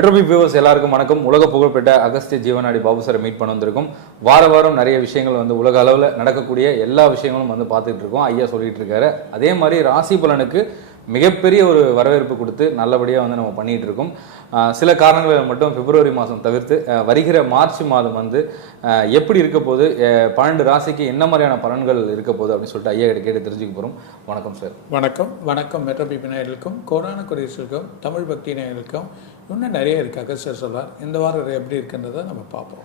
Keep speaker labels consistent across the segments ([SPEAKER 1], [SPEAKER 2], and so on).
[SPEAKER 1] மெட்ரோபி viewers எல்லாருக்கும் வணக்கம். உலக புகழ்பெற்ற அகஸ்திய ஜீவனாடி பாபு சாரை மீட் பண்ண வந்திருக்கும். வார வாரம் நிறைய விஷயங்கள் வந்து உலக அளவில் நடக்கக்கூடிய எல்லா விஷயங்களும் வந்து பார்த்துட்டு இருக்கோம். ஐயா சொல்லிட்டு இருக்காரு. அதே மாதிரி ராசி பலனுக்கு மிகப்பெரிய ஒரு வரவேற்பு கொடுத்து நல்லபடியாக வந்து நம்ம பண்ணிகிட்டு இருக்கோம். சில காரணங்களை மட்டும் பிப்ரவரி மாதம் தவிர்த்து வருகிற மார்ச் மாதம் வந்து எப்படி இருக்க போது பன்னெண்டு ராசிக்கு என்ன மாதிரியான பலன்கள் இருக்க போகுது அப்படின்னு சொல்லிட்டு ஐயா கிட்ட கேட்டு தெரிஞ்சுக்க போகிறோம் வணக்கம் சார்.
[SPEAKER 2] வணக்கம். வணக்கம். மெட்ரோபிபி நேயர்களுக்கும் கொரோனா குரேசருக்கும் தமிழ் பக்தி நேயர்களுக்கும் இன்னும் நிறைய இருக்குது அகஸ்டர் சொல்லார் இந்த வாரம் எப்படி இருக்குன்றதை நம்ம பார்ப்போம்.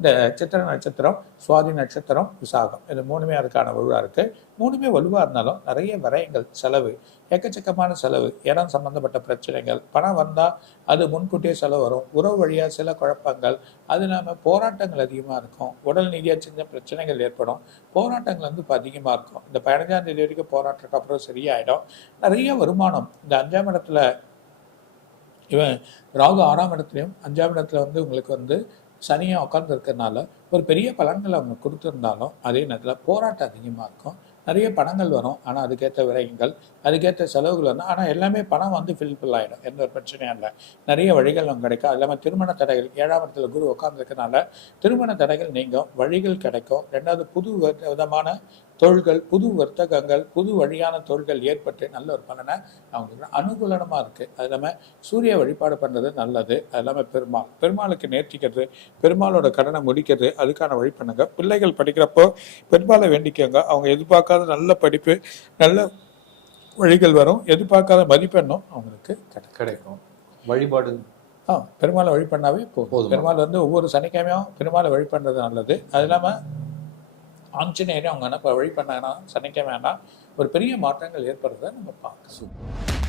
[SPEAKER 2] இந்த சித்திர நட்சத்திரம் சுவாதி நட்சத்திரம் விசாகம். இது மூணுமே அதுக்கான வலுவாக இருக்குது மூணுமே வலுவாக இருந்தாலும் நிறைய விரயங்கள் செலவு எக்கச்சக்கமான செலவு இடம் சம்மந்தப்பட்ட பிரச்சனைகள் பணம் வந்தால் அது முன்கூட்டியே செலவு வரும். உறவு வழியாக சில குழப்பங்கள் அது இல்லாமல் போராட்டங்கள் அதிகமாக இருக்கும். உடல் நீதியாக சின்ன பிரச்சனைகள் ஏற்படும். போராட்டங்கள் வந்து இப்போ அதிகமாக இருக்கும். இந்த பதினஞ்சாம் தேதி வரைக்கும் போராட்டத்துக்கு அப்புறம் சரியாயிடும். நிறைய வருமானம். இந்த அஞ்சாம் இடத்துல இவன் ராகு ஆறாம் இடத்துலையும் அஞ்சாம் இடத்துல வந்து உங்களுக்கு வந்து சனியாக உட்கார்ந்து இருக்கிறனால ஒரு பெரிய பலன்களை அவங்க கொடுத்துருந்தாலும் அதே நேரத்தில் போராட்டம் அதிகமாக இருக்கும். நிறைய பணங்கள் வரும். ஆனால் அதுக்கேற்ற விரயங்கள் அதுக்கேற்ற செலவுகள் வந்து ஆனால் எல்லாமே பணம் வந்து ஃபில்ஃபில் ஆகிடும் எந்த ஒரு பிரச்சனையும் இல்லை. நிறைய வழிகள் அவங்க கிடைக்கும். அது இல்லாமல் திருமண தடைகள் ஏழாம் இடத்துல குரு உட்காந்துருக்கனால திருமண தடைகள் நீங்கும் வழிகள் கிடைக்கும். ரெண்டாவது புது வித- விதமான தொழில்கள் புது வர்த்தகங்கள் புது வழியான தொழில்கள் ஏற்பட்டு நல்ல ஒரு பலனை அவங்களுக்கு அனுகூலமாக இருக்குது அது இல்லாமல் சூரிய வழிபாடு பண்ணுறது நல்லது. அது இல்லாமல் பெருமாள் பெருமாளுக்கு நேர்த்திக்கிறது பெருமாளோட கடனை முடிக்கிறது அதுக்கான வழி பண்ணுங்க. பிள்ளைகள் படிக்கிறப்போ பெருமாளை வேண்டிக்கோங்க. அவங்க எதிர்பார்க்காத நல்ல படிப்பு நல்ல வழிகள் வரும். எதிர்பார்க்காத மதிப்பெண்ணும் அவங்களுக்கு கிடைக்கும்.
[SPEAKER 1] வழிபாடு.
[SPEAKER 2] ஆ பெருமாளை வழி பண்ணாவே
[SPEAKER 1] போதுமா?
[SPEAKER 2] பெருமாள் வந்து ஒவ்வொரு சனிக்கிழமையும் பெருமாளை வழி பண்ணுறது நல்லது. அது இல்லாமல் ஆஞ்சநேயரை அவங்க என்ன வழி பண்ணாங்கன்னா சனிக்கிழமைனா ஒரு பெரிய மாற்றங்கள் ஏற்படுறதை நம்ம பார்க்கலாம்.